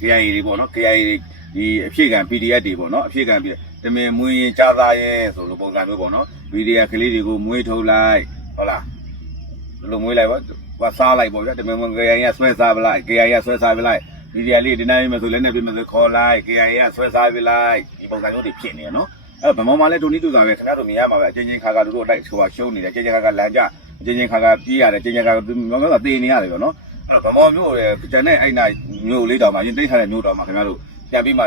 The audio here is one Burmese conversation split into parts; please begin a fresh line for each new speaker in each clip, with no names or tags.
KIA တွေပေါ့နော် KIA တွေဒီအဖြစ်ကံ PDF တွေပေါ့နော်အဖြစ်ကံပြီးတမင်မွေးရင်ကြားသားရဲ့ဆိုလိုပုံစံမျိုးပေါ့နော် PDF ကလေးတွေကိုမွေးထုတ်လိုက်ဟုတ်လားဘယ်လိုမွေးလိုက်ပေါ့ဝါစားလိုက်ပေါ့ဗျာတမင်မွေး KIA ကဆွဲစားပလိုက် KIA ကဆွဲစားပလိုက် PDF လေးဒီနိုင်မယ်ဆိုလည်းနဲ့ပြမယ်ဆိုခေါ်လိုက် KIA ကဆွဲစားပလိုက်ဒီပုံစံမျိုးတွေဖြစ်နေရနော်အဲ့ဗမောမှာလည်းဒိုနီတူစာပဲခင်ဗျားတို့မြင်ရမှာပဲအချင်းချင်းခါခါတို့တို့အတိုက်ဆိုပါရှုံးနေတယ်ချင်းချင်းခါခါလမ်းကြအချင်းချင်းခါခါပြေးရတယ်ချင်းချင်းခါခါမောမောကတေးနေရတယ်ပေါ့နော် အဲ့တော့ဗမောမျိုးရဲ့ကျန်တဲ့အဲ့နာမျိုးလေးတောင်မှရင်တိတ်ထားတဲ့မျိုးတောင်မှခင်ဗျားတို့ပြန်ပြီးမှ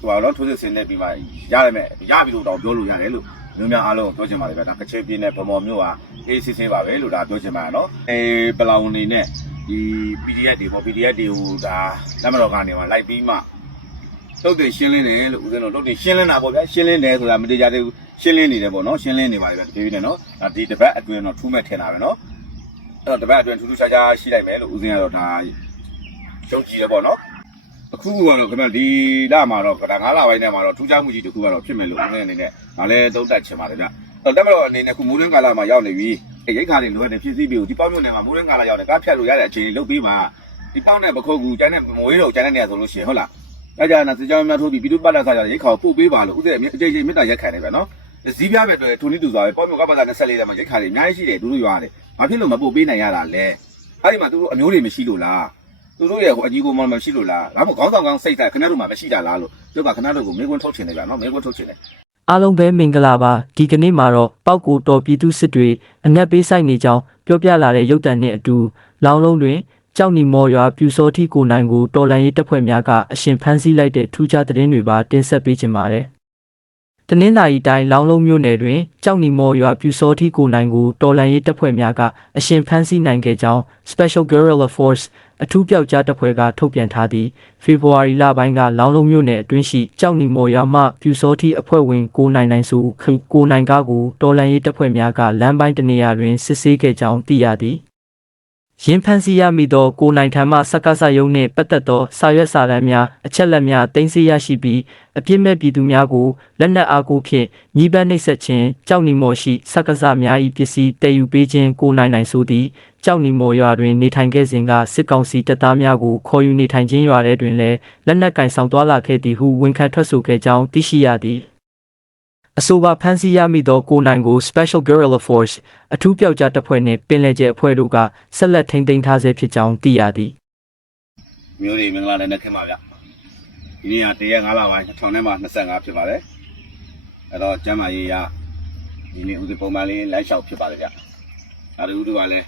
ဟိုပါတော့ထိုးစစ်ဆင်နေပြီးမှရတယ်မဲ့ရပြီလို့တောင်ပြောလို့ရတယ်လို့မျိုးများအားလုံးပြောချင်ပါတယ်ဗျာဒါကချေပြင်းနဲ့ဗမောမျိုးဟာအေးစစ်စစ်ပါပဲလို့ဒါပြောချင်ပါနော်အေးပလောင်နေနဲ့ဒီ PDF တွေပေါ့ PDF တွေကိုဒါလက်မတော်ကနေမှလိုက်ပြီးမှတုတ်တွေရှင်းလင်းတယ်လို့ဦးဇင်းတို့တုတ်တွေရှင်းလင်းတာပေါ့ဗျာရှင်းလင်းတယ်ဆိုတာမတရားသေးဘူးရှင်းလင်းနေတယ်ပေါ့နော်ရှင်းလင်းနေပါလေဗျာတပြေးပြေးနဲ့နော်ဒါဒီတပတ်အတွင်းတော့ထူးမဲ့ထင်တာပဲနော် အဲ့တော့တပတ်အတွင်းထူးထူးခြားခြားရှိလိုက်မယ်လို့ဦးဇင်းကတော့ဒါယုံကြည်တယ်ပေါ့နော်အခုကတော့ခင်ဗျဒီလမှာတော့ဒါ9လပိုင်းထဲမှာတော့ထူးခြားမှုကြီးတစ်ခုကတော့ဖြစ်မယ်လို့ဦးဇင်းအနေနဲ့ဒါလည်းသုံးသပ်ချင်ပါတယ်ဗျအဲ့တော့တက်မတော်အနေနဲ့ခုမိုးရင်းကာလမှာရောက်နေပြီအဲ့ရိတ်ခါတွေလိုအပ်တဲ့ဖြစ်စည်းပြီးဒီပေါ့မြို့နယ်မှာမိုးရင်းကာလရောက်နေကားဖြတ်လို့ရတဲ့အခြေအနေလုပ်ပြီးမှဒီပေါ့နဲ့ပခုတ်ကူကျန်တဲ့မွေးတော့ကျန်တဲ့နေရာဆိုလို့ရှိရင်ဟုတ်လားအကြနာစကြောင်းများထိုးပြီးပြည်သူ့ပတ်လက်စားကြရိတ်ခေါပို့ပေးပါလို့ဥစဉ်အကြိမ်ကြိမ်မေတ္တာရက်ခံနေပဲနော်ဇီးပြားပဲတွေ့ထူနီတူစွာပဲပေါ့မျိုးကပတ်သား24တဲ့မှာရိတ်ခါတွေအများကြီးရှိတယ်သူတို့ရွာတယ် ဘာဖြစ်လို့မပို့ပေးနိုင်ရတာလဲအဲ့ဒီမှာသူတို့အမျိုးတွေမရှိလို့လားသူတို့ရဲ့ဟိုအကြီးကိုမမရှိလို့လားဒါမှမဟုတ်ခေါင်းဆောင်ကောင်းစိတ်ဓာတ်ခဏတို့မှမရှိတာလားလို့ပြောပါခဏတို့ကိုမေကွန်းထုတ်ချင်တယ်ဗျာနော်မေကွန်းထုတ်ချင်တယ်
အားလုံးပဲမင်္ဂလာပါဒီကနေ့မှာတော့ပောက်ကိုတော်ပြည်သူစစ်တွေအငတ်ပေးဆိုင်နေကြောင်းပြောပြလာတဲ့ရုပ်တံနဲ့အတူလောင်းလုံးတွင်ကြောက်နီမော်ရွာပြူစောတိကိုနိုင်ကိုတော်လန်ရေးတပ်ဖွဲ့များကအရှင်ဖမ်းဆီးလိုက်တဲ့ထူးခြားသတင်းတွေပါတင်ဆက်ပေးခြင်းပါတယ် တနင်္လာရီတိုင်းလောင်းလုံးမြို့နယ်တွင်ကြောက်နီမော်ရွာပြူစောတိကိုနိုင်ကိုတော်လန်ရေးတပ်ဖွဲ့များကအရှင်ဖမ်းဆီးနိုင်ခဲ့ကြောင်း Special Guerrilla Force အထူးပြောက်ကြားတပ်ဖွဲ့ကထုတ်ပြန်ထားသည်ဖေဖော်ဝါရီလပိုင်းကလောင်းလုံးမြို့နယ်အတွင်းရှိကြောက်နီမော်ရွာမှပြူစောတိအဖွဲ့ဝင်ကိုနိုင်နိုင်စုခုကိုနိုင်ကားကိုတော်လန်ရေးတပ်ဖွဲ့များကလမ်းပိုင်းတနေရာတွင်စစ်ဆေးခဲ့ကြောင်းသိရသည် ရင်းဖန်စီရမိသောကိုနိုင်ထံမှစက္ကစယုံနှင့်ပတ်သက်သောစာရွက်စာတမ်းများအချက်လက်များတင်စီရရှိပြီးအပြစ်မဲ့ပြည်သူများကိုလက်နက်အားကိုဖြင့်ညီးပန်းနှိပ်စက်ခြင်းကြောက်နီမော်ရှိစက္ကစများ၏ပစ္စည်းတည်ယူပေးခြင်းကိုနိုင်နိုင်ဆိုသည်ကြောက်နီမော်ရွာတွင်နေထိုင်ခဲ့စဉ်ကစစ်ကောင်စီတပ်သားများကိုခေါ်ယူနေထိုင်ခြင်းရွာထဲတွင်လည်းလက်နက်ကင်ဆောင်သွားလာခဲ့သည်ဟုဝန်ခံထွက်ဆိုခဲ့ကြောင်းသိရှိရသည် အဆိုပါဖမ်းဆီးရမိသောကိုနိုင်ကို Special Guerrilla Force အထူးပြောက်ကြားတပ်ဖွဲ့နှင့်ပင်လယ်ကျဲအဖွဲ့တို့ကဆက်လက်ထိန်းသိမ်းထားဆဲဖြစ်ကြောင်းသိရသည်
မျိုးတွေမင်္ဂလာနဲ့နဲ့ခင်ပါဗျဒီနေ့ကတရက်9လပိုင်း2000နဲ့မှ25ဖြစ်ပါတယ်အဲ့တော့ကျမ်းမာရေးရဒီနေ့ဦးစီးပုံမှန်လေးလမ်းလျှောက်ဖြစ်ပါတယ်ဗျဒါတို့ဦးတို့ကလည်း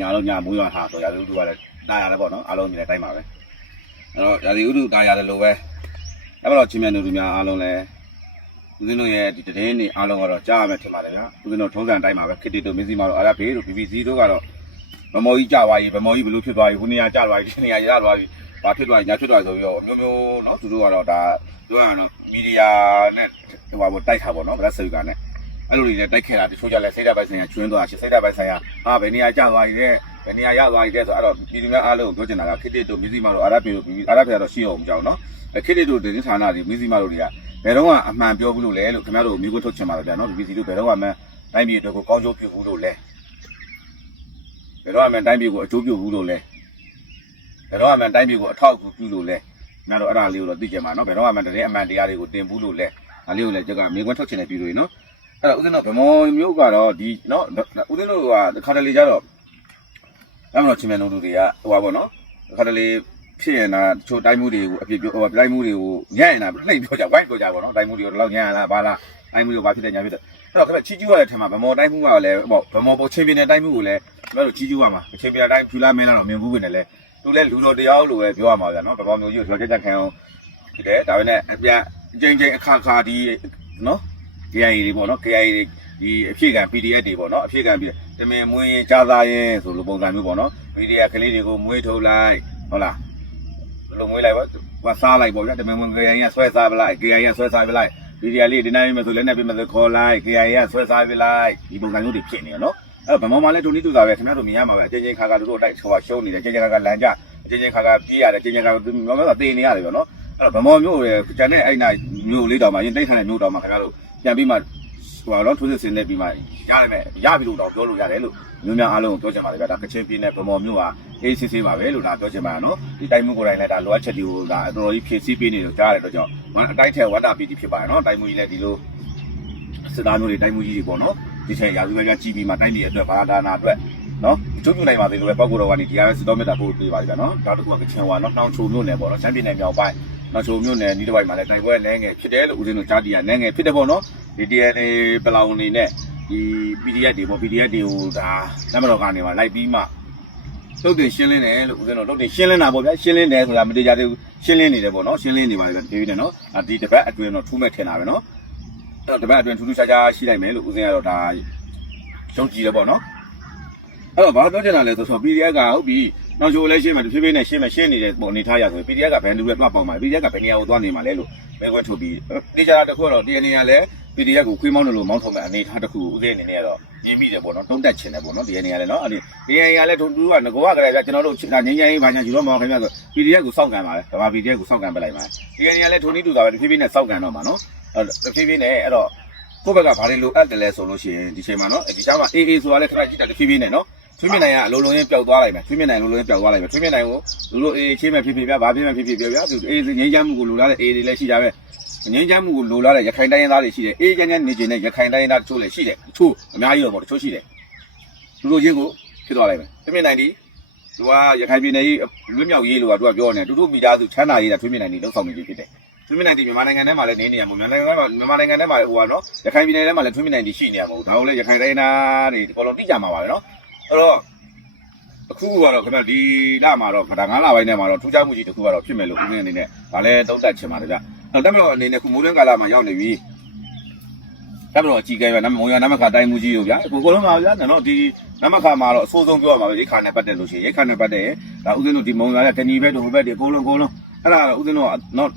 ညာလုံးညာမိုးရွာထားဆိုရာတို့ဦးတို့ကလည်းတားရတယ်ပေါ့နော်အားလုံးမြင်တဲ့အတိုင်းပါပဲအဲ့တော့ရာဒီဦးတို့တားရတယ်လို့ပဲအဲ့တော့ချင်းမြန်တို့များအားလုံးလည်း ဦးဇင်းတို့ရဲ့ဒီတည်င်းနေအားလုံးကတော့ကြားရမယ်ထင်ပါတယ်ဗျဦးဇင်းတို့ထုံးစံအတိုင်းပါပဲခစ်တီတို့မင်းစီမာတို့အာရဖေးတို့ BBC တို့ကတော့ ဗမော်ကြီးကြသွားပြီဗမော်ကြီးဘလို့ဖြစ်သွားပြီခုနေရာကြသွားပြီဒီနေရာရသွားပြီဘာဖြစ်သွားပြီညာဖြစ်သွားပြီဆိုပြီးတော့အမျိုးမျိုးเนาะသူတို့ကတော့ဒါပြောရအောင်မီဒီယာနဲ့ဟိုဘာတိုက်ခါပေါ့เนาะဗလက်ဆေကနဲ့အဲ့လိုတွေနဲ့တိုက်ခဲ့တာတချို့ကြလဲစိတ်ဓာတ်ပိုင်းဆိုင်ရာကျွင်းသွားရှစိတ်ဓာတ်ပိုင်းဆိုင်ရာဟာဘယ်နေရာကြသွားပြီတဲ့ဘယ်နေရာရသွားပြီတဲ့ဆိုအဲ့တော့ပြည်သူများအားလုံးကိုပြောချင်တာကခစ်တစ်တို့မြစည်းမတို့အာရပြည်တို့အာရပြည်တော့ရှိအောင်မကြောက်เนาะခစ်တစ်တို့ဒေသဌာနတွေမြစည်းမတို့တွေက ဘယ်တော့မှအမှန်ပြောဘူးလို့လဲလို့ခင်ဗျားတို့မျိုးကိုထုတ်ချင်ပါတော့ဗျာနော်ဒီပြည်စီတို့ဘယ်တော့မှတိုင်းပြည်တို့ကိုကောင်းကျိုးပြုဘူးလို့လဲဘယ်တော့မှတိုင်းပြည်ကိုအကျိုးပြုဘူးလို့လဲဘယ်တော့မှတိုင်းပြည်ကိုအထောက်အကူပြုလို့လဲခင်ဗျားတို့အဲ့ဒါလေးကိုတော့သိကြပါနော်ဘယ်တော့မှတဲ့အမှန်တရားတွေကိုတင်ဘူးလို့လဲအဲ့လေးကိုလည်းကြက်ကမျိုးကိုထုတ်ချင်တဲ့ပြည်တွေနော်အဲ့တော့ဦးဇင်းတို့ဗမော်မျိုးကတော့ဒီနော်ဦးဇင်းတို့ကခါတလေကြတော့အဲ့မလို့ချင်းမြန်တို့တွေကဟိုပါပေါ့နော်ခါတလေ ဖြစ်ရင်တော့တချို့တိုင်းမှုတွေကိုအပြစ်ပြောဟိုတိုင်းမှုတွေကိုညံ့ရင်တော့နှိပ်ပြောကြဝိုင်းပြောကြပါတော့တိုင်းမှုတွေကိုတော့ညံ့လားဘာလားတိုင်းမှုတွေဘာဖြစ်တယ်ညာဖြစ်တယ်အဲ့တော့ခင်ဗျချီကျူးရတဲ့ထင်မှာဗမောတိုင်းမှုကလည်းဟောဗမောပေါ်ချင်းပြင်းတဲ့တိုင်းမှုကိုလည်းကျွန်တော်တို့ကြီးကျူးရမှာအချိန်ပြတိုင်းဖြူလာမင်းလာတော့မြင်ဘူးပဲနဲ့လေသူလည်းလူတော်တရားလို့ပဲပြောရမှာဗျာနော်တပေါမျိုးကြီးကိုကြောက်ကြက်ခံအောင်ဖြစ်တယ်ဒါပေမဲ့အပြအချိန်ချင်းအခါခါဒီနော် KIA တွေပေါ့နော် KIA တွေဒီအဖြစ်ကံ PDF တွေပေါ့နော်အဖြစ်ကံပြီးတမင်မွေးရင်ကြားသားရင်ဆိုလိုပုံစံမျိုးပေါ့နော် PDF ကလေးတွေကိုမွေးထုတ်လိုက်ဟုတ်လားဘယ် လိုမွေးလိုက်ပေါ့ဝါစားလိုက်ပေါ့ဗျာတမင်မွေး KIA ကဆွဲစားပလိုက် KIA ကဆွဲစားပလိုက် PDF လေးဒီနိုင်မယ်ဆိုလည်းနဲ့ပြမယ်ဆိုခေါ်လိုက် KIA ကဆွဲစားပလိုက်ဒီပုံစံမျိုးတွေဖြစ်နေရနော်အဲ့ဗမောမှာလည်းဒိုနီတူစာပဲခင်ဗျားတို့မြင်ရမှာပဲအချင်းချင်းခါခါတို့တို့အတိုက်ဟိုရှုံးနေတယ်ချင်းချင်းခါခါလမ်းကြအချင်းချင်းခါခါပြေးရတယ်ချင်းချင်းခါခါမောမောတေးနေရတယ်ဗျနော်အဲ့တော့ဗမောမျိုးရဲ့ကျန်တဲ့အဲ့နာမျိုးလေးတောင်မှရင်တိတ်ခါတဲ့မျိုးတောင်မှခင်ဗျားတို့ပြန်ပြီးမှ ဟိုတော့ထိုးစစ်ဆင်နေပြီးမှရတယ်မဲ့ရပြီလို့တော့ပြောလို့ရတယ်လို့မျိုးများအားလုံးကိုပြောချင်ပါတယ်ဗျာဒါကချင်ပြည်နယ်ဗမော်မြို့ဟာအေးစစ်စစ်ပါပဲလို့ဒါပြောချင်ပါရနော်ဒီတိုင်းမှုကိုယ်တိုင်လည်းဒါလိုအပ်ချက်တွေကိုဒါအတော်ကြီးဖြည့်ဆည်းပေးနေလို့ကြားရတဲ့အတွက်ကြောင့်အတိုင်းထဲဝန္တာပီတီဖြစ်ပါတယ်နော်တိုင်းမှုကြီးလည်းဒီလိုစစ်သားမျိုးတွေတိုင်းမှုကြီးတွေပေါ့နော်ဒီထဲရာဇဝဲပြကြည့်ပြီးမှတိုင်းပြည်အတွက်ဘာသာနာအတွက်နော်ကျုပ်ပြနိုင်ပါသေးလို့ပဲပောက်ကိုတော်ကနေဒီအားစစ်တော်မြတ်တာပို့ပေးပါကြနော်ဒါတကူကချင်ဝါနော်နှောင်ချိုမြို့နယ်ပေါ့နော်ချမ်းပြည်နယ်မြောက်ပိုင်း နောက်ချိုမြို့နယ်နီးတစ်ပိုက်မှာလည်းတိုက်ပွဲလဲငယ်ဖြစ်တယ်လို့ဦးဇင်းတို့ကြားတည်ရလဲငယ်ဖြစ်တယ်ပေါ့နော်ဒီ DNA ပလောင်အနေနဲ့ဒီ PDF တွေပေါ့ PDF တွေကိုဒါနမတော်ကနေမှလိုက်ပြီးမှတုတ်တင်ရှင်းလင်းတယ်လို့ဦးဇင်းတို့တုတ်တင်ရှင်းလင်းတာပေါ့ဗျာရှင်းလင်းတယ်ဆိုတာမတေချာသေးဘူးရှင်းလင်းနေတယ်ပေါ့နော်ရှင်းလင်းနေပါလေဒီပြီးတယ်နော်ဒီတစ်ပတ်အတွင်းတော့ထူးမဲ့ထင်တာပဲနော်အဲ့တော့တစ်ပတ်အတွင်းထူးထူးခြားခြားရှိလိုက်မယ်လို့ဦးဇင်းကတော့ဒါယုံကြည်တယ်ပေါ့နော်အဲ့တော့ဘာပြောချင်တာလဲဆိုတော့ PDF ကဟုတ်ပြီ နောက်ချိုလည်းရှင်းမယ်တဖြည်းဖြည်းနဲ့ရှင်းမယ်ရှင်းနေတဲ့ပုံအနေထားရဆိုရင် PDF ကဘယ်လူတွေတွားပေါက်မှာ PDF ကဘယ်နေရာကိုသွားနေမှာလဲလို့ပဲခွဲထုတ်ပြီးတေချာတာတစ်ခုတော့ DNA ကလည်း PDF ကိုခွေးမောင်းတယ်လို့မောင်းထုတ်မဲ့အနေထားတစ်ခုဦးစင်းအနေနဲ့ကတော့ရင်းမိတယ်ပေါ့နော်တုံးတက်ချင်တယ်ပေါ့နော် DNA ကလည်းနော်အဲ့ဒီ DNA ကလည်းသူကငကောကကလေးကကျွန်တော်တို့ငင်းငင်းရေးဘာညာယူတော့မအောင်ခင်ဗျာဆို PDF ကိုစောင့်ကန်ပါလေဗမာ PDF ကိုစောင့်ကန်ပလိုက်ပါ DNA ကလည်းထုံနည်းတူတာပဲတဖြည်းဖြည်းနဲ့စောင့်ကန်တော့မှာနော်အဲ့တဖြည်းဖြည်းနဲ့အဲ့တော့ကိုယ့်ဘက်ကဘာတွေလိုအပ်တယ်လဲဆိုလို့ရှိရင်ဒီချိန်မှာနော်ဒီချိန်မှာ AA ဆိုတာလည်းခဏကြည့်တာတဖြည်းဖြည်းနဲ့နော် ထွေးမြင့်နိုင်ကအလုံးလုံးချင်းပျောက်သွားလိုက်မယ်ထွေးမြင့်နိုင်လုံးလုံးချင်းပျောက်သွားလိုက်မယ်ထွေးမြင့်နိုင်ကိုလူတို့အေးချင်းမဲ့ဖြစ်ဖြစ်ပြဘာဖြစ်မဲ့ဖြစ်ဖြစ်ပြပြသူအေးငင်းချမ်းမှုကိုလိုလားတဲ့အေးတွေလည်းရှိကြပဲငင်းချမ်းမှုကိုလိုလားတဲ့ရခိုင်တိုင်းရင်းသားတွေရှိတယ်အေးချမ်းချမ်းနေကျင်တဲ့ရခိုင်တိုင်းရင်းသားတချို့လည်းရှိတယ်တချို့အများကြီးတော့ပေါ့တချို့ရှိတယ်လူတို့ချင်းကိုဖြစ်သွားလိုက်မယ်ထွေးမြင့်နိုင်ဒီသူကရခိုင်ပြည်နယ်ကြီးလွတ်မြောက်ရေးလို့ကသူကပြောနေတယ်တူတူမိသားစုချမ်းသာရေးတာထွေးမြင့်နိုင်ဒီလောက်ဆောင်နေပြီဖြစ်တယ်ထွေးမြင့်နိုင်ဒီမြန်မာနိုင်ငံထဲမှာလည်းနေနေရမှာမြန်မာနိုင်ငံထဲမှာမြန်မာနိုင်ငံထဲမှာဟိုကနော်ရခိုင်ပြည်နယ်ထဲမှာလည်းထွေးမြင့်နိုင်ဒီရှိနေရမှာဒါကိုလည်းရခိုင်တိုင်းရင်းသားတွေအကုန်လုံးသိကြမှာပါပဲနော် အဲ့တော့အခုကတော့ခင်ဗျဒီလမှာတော့ဒါ9လပိုင်းထဲမှာတော့ထူးခြားမှုကြီးတစ်ခုကတော့ဖြစ်မယ်လို့ဦးငင်းအနေနဲ့ဗာလဲတုံးတက်ချင်ပါတယ်ဗျ။အဲ့တက်မတော်အနေနဲ့ခုမိုးတွင်းကာလမှာရောက်နေပြီ။တက်မတော်အကြီးကဲပဲနမမုံရနမခတိုင်းမှုကြီးတို့ဗျာ။အခုကိုလုံးပါဗျာ။နော်ဒီနမခမှာတော့အဆိုးဆုံးပြောရမှာပဲရိခါနဲ့ပတ်သက်လို့ရှိရင်ရိခါနဲ့ပတ်သက်ရင်ဒါဦးဇင်းတို့ဒီမုံရတဲ့တဏီဘက်တို့ဟိုဘက်တွေအကုန်လုံးအကုန်လုံးအဲ့ဒါတော့ဦးဇင်းတို့ကနော်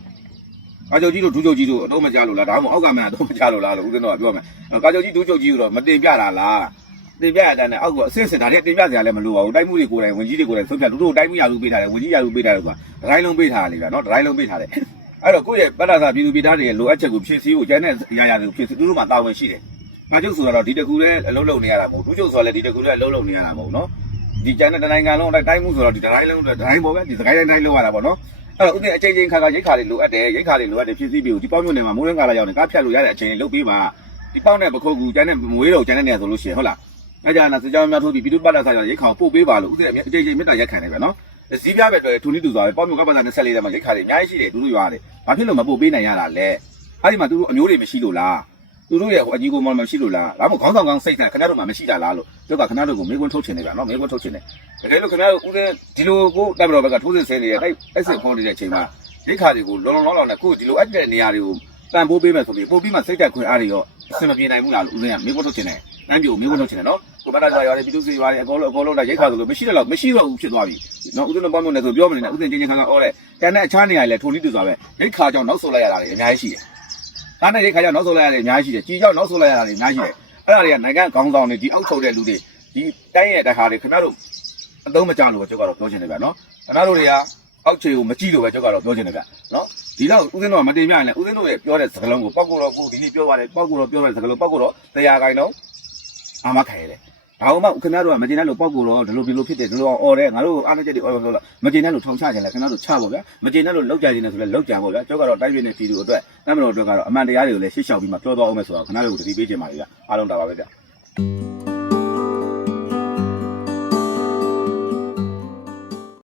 ကာချုပ်ကြီးတို့ဒူးချုပ်ကြီးတို့အတော့မကြလို့လားဒါမှမဟုတ်အောက်ကမှန်အတော့မကြလို့လားလို့ဦးဇင်းတို့ကပြောမယ်။ကာချုပ်ကြီးဒူးချုပ်ကြီးတို့တော့မတင်ပြတာလား။ တင်ပြရတဲ့နဲ့အောက်ကအဆင့်ဆင့်ဒါတွေတင်ပြစရာလည်းမလိုပါဘူးတိုက်မှုတွေကိုယ်တိုင်ဝင်ကြီးတွေကိုယ်တိုင်ဆုံးဖြတ်လူတို့တိုက်မှုရလူပေးထားတယ်ဝင်ကြီးရလူပေးထားတယ်ကွာဒတိုင်းလုံးပေးထားတယ်လေဗျာနော်ဒတိုင်းလုံးပေးထားတယ်အဲ့တော့ကိုယ့်ရဲ့ပတ္တသာပြည်သူပြည်သားတွေရဲ့လိုအပ်ချက်ကိုဖြည့်ဆည်းဖို့ကျန်တဲ့အရာရာတွေကိုဖြည့်ဆည်းသူတို့မှတာဝန်ရှိတယ်။ငါကျုပ်ဆိုတော့ဒီတကူလည်းအလုံးလုံးနေရတာမဟုတ်ဘူး။ဒုကျုပ်ဆိုလည်းဒီတကူလည်းအလုံးလုံးနေရတာမဟုတ်နော်။ဒီကျန်တဲ့တိုင်းနိုင်ငံလုံးတိုင်းမှုဆိုတော့ဒီတိုင်းလုံးဒတိုင်းပေါ်ပဲဒီစကိုင်းတိုင်းတိုင်းလုံးရတာပေါ့နော်။အဲ့တော့ဥပဒေအချိန်ချင်းခါခါရိတ်ခါတွေလိုအပ်တယ်ရိတ်ခါတွေလိုအပ်တယ်ဖြည့်ဆည်းပြီးဒီပေါင်းမြို့နယ်မှာမိုးရင်းကာလာရောက်နေကားဖြတ်လို့ရတဲ့အချိန်လေးလုပ်ပေးပါဒီပေါင်းနဲ့ပခုတ်ကူကျန်တဲ့မွေးတော့ကျန်တဲ့နေရာဆိုလို့ရှိရင်ဟုတ်လား အကြနာစကြောင်းများထိုးပြီးပြည်သူ့ပတ်လက်ဆိုင်ရာရိတ်ခေါင်ပို့ပေးပါလို့ဥစဉ်အကြိမ်ကြိမ်မေတ္တာရက်ခံနေပဲနော်စီးပြပဲတွေ့ထူနီးတူသွားပဲပေါ့မျိုးကပ္ပစာ24ထဲမှာရိတ်ခါတွေအများကြီးရှိတယ်သူတို့ရွာတယ်ဘာဖြစ်လို့မပို့ပေးနိုင်ရတာလဲအဲ့ဒီမှာသူတို့အမျိုးတွေမရှိလို့လားသူတို့ရဲ့ဟိုအကြီးကိုမမရှိလို့လားဒါမှမဟုတ်ခေါင်းဆောင်ကောင်းစိတ်နဲ့ခင်ဗျားတို့မှမရှိတာလားလို့တို့ကခင်ဗျားတို့ကိုမေးခွန်းထုတ်ချင်နေဗျာနော်မေးခွန်းထုတ်ချင်တယ်တကယ်လို့ခင်ဗျားတို့ဥစဉ်ဒီလိုကိုတပ်မတော်ဘက်ကထိုးစစ်ဆင်နေတဲ့တိုက်အစ်စ်ဖောင်းနေတဲ့အချိန်မှာရိတ်ခါတွေကိုလုံလုံလောက်လောက်နဲ့ခုဒီလိုအပ်တဲ့နေရာတွေကိုတန်ဖိုးပေးမယ်ဆိုပြီးပို့ပြီးမှစိတ်တက်ခွင့်အားတွေရောအဆင်မပြေနိုင်ဘူးလားလို့ဥစဉ်ကမေးခွန်းထုတ်ချင်တယ်တန်းပြိုမေးခွန်းထုတ်ချင်တယ်နော် ကိုဗတ်တာရွာတွေပြည်သူ့စီရွာတွေအကုန်လုံးအကုန်လုံးဒါရိတ်ခါဆိုလို့မရှိတော့မရှိတော့ဘူးဖြစ်သွားပြီ။နော်ဦးဇင်းတို့ပေါင်းလို့လည်းဆိုပြောမနေနဲ့ဦးဇင်းချင်းချင်းခါခါအော်တဲ့တန်တဲ့အခြားနေရာတွေလည်းထုံနည်းတူစွာပဲရိတ်ခါကြောင့်နောက်ဆုတ်လိုက်ရတာတွေအများကြီးရှိတယ်။ဒါနဲ့ရိတ်ခါကြောင့်နောက်ဆုတ်လိုက်ရတာတွေအများကြီးရှိတယ်။ကြီးကြောင့်နောက်ဆုတ်လိုက်ရတာတွေအများကြီးရှိတယ်။အဲ့ဒါတွေကနိုင်ငံခေါင်းဆောင်တွေဒီအောက်ချုပ်တဲ့လူတွေဒီတိုင်းရဲ့တခါတွေခင်ဗျားတို့အသုံးမကျလို့ပဲကျုပ်ကတော့ပြောချင်တယ်ဗျာနော်။ခင်ဗျားတို့တွေကအောက်ခြေကိုမကြည့်လို့ပဲကျုပ်ကတော့ပြောချင်တယ်ဗျာနော်။ဒီတော့ဦးဇင်းတို့ကမတင်ပြရင်လည်းဦးဇင်းတို့ရဲ့ပြောတဲ့စကားလုံးကိုပောက်ကိုတော့ကိုဒီနေ့ပြောပါတယ်ပောက်ကိုတော့ပြောတဲ့စကားလုံးပောက်ကိုတော့တရားခိုင်တော့အာမခံရတယ် ဒါမှမဟုတ်ခင်ဗျားတို့ကမကျင်တဲ့လို့ပောက်ကိုတော့ဒီလိုဒီလိုဖြစ်တယ်ဒီလိုအော်တယ်ငါတို့အားနည်းချက်တွေအော်လို့ဆိုတော့မကျင်တဲ့လို့ထောင်ချကြတယ်ခင်ဗျားတို့ချပါဗျာမကျင်တဲ့လို့လောက်ကြခြင်းနဲ့ဆိုလဲလောက်ကြပါဗျာကျောက်ကတော့တိုင်းပြည်နဲ့ပြည်သူအတွက်တမန်တော်အတွက်ကတော့အမှန်တရားတွေကိုလည်းရှေ့လျှောက်ပြီးမှပြောသွားအောင်မယ်ဆိုတော့ခင်ဗျားတို့ကိုတတိပေးခြင်းပါလေဗျာအားလုံးတာပါပဲဗျာ